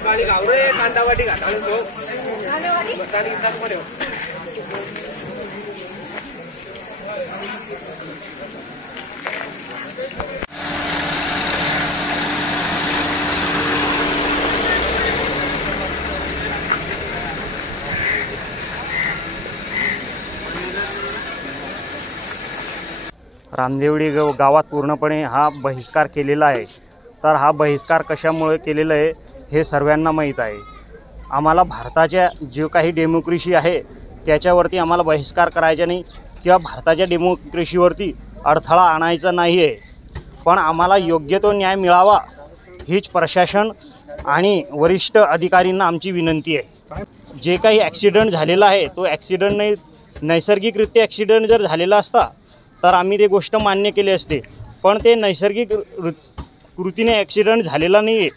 पाणी गावरे कांदावाडी घाताळे तो मसाली साफ पड्यो रामदेवडी गावात पूर्णपणे हा बहिष्कार केलेला आहे। तर हा बहिष्कार कशामुळे केलेला आहे हे सर्वांना माहीत आहे। आम्हाला भारताच्या जो काही डेमोक्रेसी आहे त्याच्यावरती आम्हाला बहिष्कार करायचा नाही किंवा भारताच्या डेमोक्रेसीवरती अडथळा आणायचा नाही आहे, पण आम्हाला योग्य तो न्याय मिळावा हीच प्रशासन आणि वरिष्ठ अधिकाऱ्यांना आमची विनंती आहे। जे काही ॲक्सिडेंट झालेला आहे तो ॲक्सिडेंट नाही, नैसर्गिकरित्या ॲक्सिडेंट जर झालेला असता तर आम्ही ते गोष्ट मान्य केली असते, पण ते नैसर्गिक कृतीने ॲक्सिडेंट झालेला नाही आहे।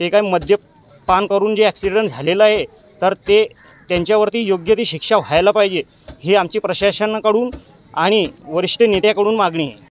ते काय मद्यपान करून जे ॲक्सिडेंट झालेलं आहे तर ते त्यांच्यावरती योग्य ती शिक्षा व्हायला पाहिजे ही आमची प्रशासनाकडून आणि वरिष्ठ नेत्याकडून मागणी आहे।